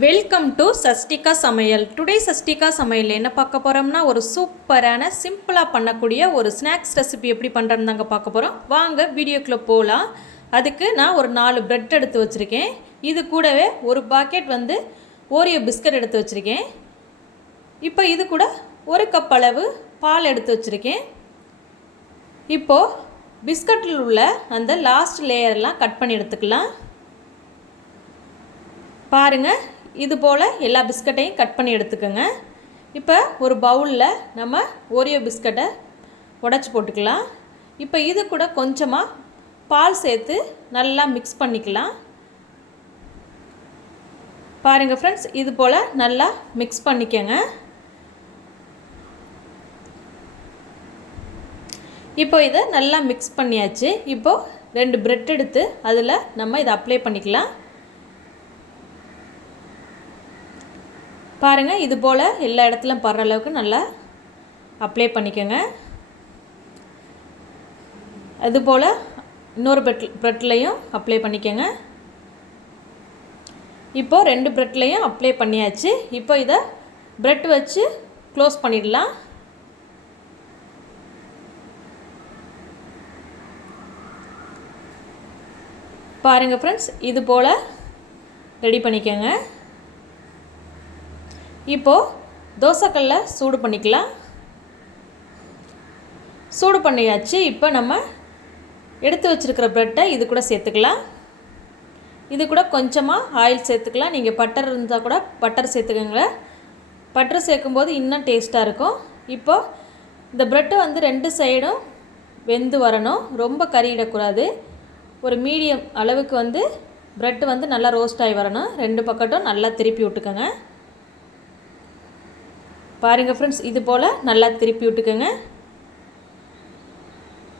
Welcome to Shashtika சமையல். Today Shashtika சமையல் என்ன பார்க்க போகிறோம்னா, ஒரு சூப்பரான சிம்பிளாக பண்ணக்கூடிய ஒரு ஸ்நாக்ஸ் ரெசிபி எப்படி பண்ணுறேன்னு தாங்க பார்க்க போகிறோம். வாங்க வீடியோக்குள்ளே போகலாம். அதுக்கு நான் ஒரு 4 பிரெட் எடுத்து வச்சுருக்கேன். இது கூடவே ஒரு பாக்கெட் ஓரியோ பிஸ்கட் எடுத்து வச்சுருக்கேன். இப்போ இது கூட 1 கப் அளவு பால் எடுத்து வச்சுருக்கேன். இப்போது பிஸ்கட்டில் உள்ள அந்த லாஸ்ட் லேயர்லாம் கட் பண்ணி எடுத்துக்கலாம். பாருங்கள், இது போல் எல்லா பிஸ்கட்டையும் கட் பண்ணி எடுத்துக்கோங்க. இப்போ ஒரு பவுலில் நம்ம ஓரியோ பிஸ்கட்டை உடச்சி போட்டுக்கலாம். இப்போ இது கூட கொஞ்சமாக பால் சேர்த்து நல்லா மிக்ஸ் பண்ணிக்கலாம். பாருங்கள் ஃப்ரெண்ட்ஸ், இது போல் நல்லா மிக்ஸ் பண்ணிக்கோங்க. இப்போ இதை நல்லா மிக்ஸ் பண்ணியாச்சு. இப்போது 2 பிரெட் எடுத்து அதில் நம்ம இதை அப்ளை பண்ணிக்கலாம். பாருங்கள், இது போல் எல்லா இடத்துலையும் படுற அளவுக்கு நல்லா அப்ளை பண்ணிக்கோங்க. அது போல் இன்னொரு ப்ரெட்லையும் அப்ளை பண்ணிக்கோங்க. இப்போது 2 ப்ரெட்லையும் அப்ளை பண்ணியாச்சு. இப்போ இதை ப்ரெட் வச்சு க்ளோஸ் பண்ணிடலாம். பாருங்கள் ஃப்ரெண்ட்ஸ், இது போல் ரெடி பண்ணிக்கோங்க. இப்போது தோசைக்கல்லை சூடு பண்ணிக்கலாம். சூடு பண்ணியாச்சு. இப்போ நம்ம எடுத்து வச்சுருக்கிற ப்ரெட்டை இது கூட சேர்த்துக்கலாம். இது கூட கொஞ்சமாக ஆயில் சேர்த்துக்கலாம். நீங்கள் பட்டர் இருந்தால் கூட பட்டர் சேர்த்துக்கோங்க. பட்டர் சேர்க்கும்போது இன்னும் டேஸ்ட்டாக இருக்கும். இப்போது இந்த ப்ரெட்டு 2 சைடும் வெந்து வரணும். ரொம்ப கறியிடக்கூடாது. ஒரு மீடியம் அளவுக்கு ப்ரெட்டு நல்லா ரோஸ்ட் ஆகி வரணும். 2 பக்கட்டும் நல்லா திருப்பி விட்டுக்கோங்க. பாருங்கள் ஃப்ரெண்ட்ஸ், இது போல் நல்லா திருப்பி விட்டுக்கோங்க.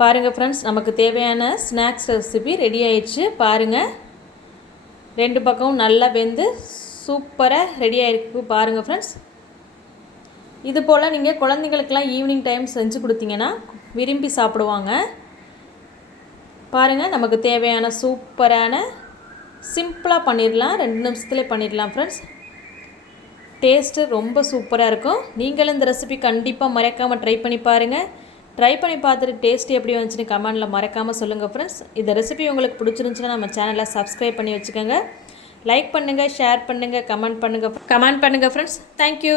பாருங்கள் ஃப்ரெண்ட்ஸ், நமக்கு தேவையான ஸ்நாக்ஸ் ரெசிபி ரெடி ஆயிடுச்சு. பாருங்கள், 2 பக்கமும் நல்லா வெந்து சூப்பராக ரெடி ஆகிருக்கு. பாருங்கள் ஃப்ரெண்ட்ஸ், இது போல் நீங்கள் குழந்தைங்களுக்கெல்லாம் ஈவினிங் டைம் செஞ்சு கொடுத்தீங்கன்னா விரும்பி சாப்பிடுவாங்க. பாருங்கள், நமக்கு தேவையான சூப்பரான சிம்பிளாக பண்ணிடலாம். 2 நிமிஷத்துலேயே பண்ணிடலாம் ஃப்ரெண்ட்ஸ். டேஸ்ட்டு ரொம்ப சூப்பராக இருக்கும். நீங்களும் இந்த ரெசிபி கண்டிப்பாக மறக்காமல் ட்ரை பண்ணி பாருங்கள். ட்ரை பண்ணி பார்த்துட்டு டேஸ்ட் எப்படி வந்துச்சுன்னு கமெண்டில் மறக்காமல் சொல்லுங்கள் ஃப்ரெண்ட்ஸ். இந்த ரெசிபி உங்களுக்கு பிடிச்சிருந்துச்சுன்னா நம்ம சேனலை சப்ஸ்கிரைப் பண்ணி வச்சுக்கோங்க. லைக் பண்ணுங்கள், ஷேர் பண்ணுங்கள், கமெண்ட் பண்ணுங்கள் ஃப்ரெண்ட்ஸ். தேங்க்யூ.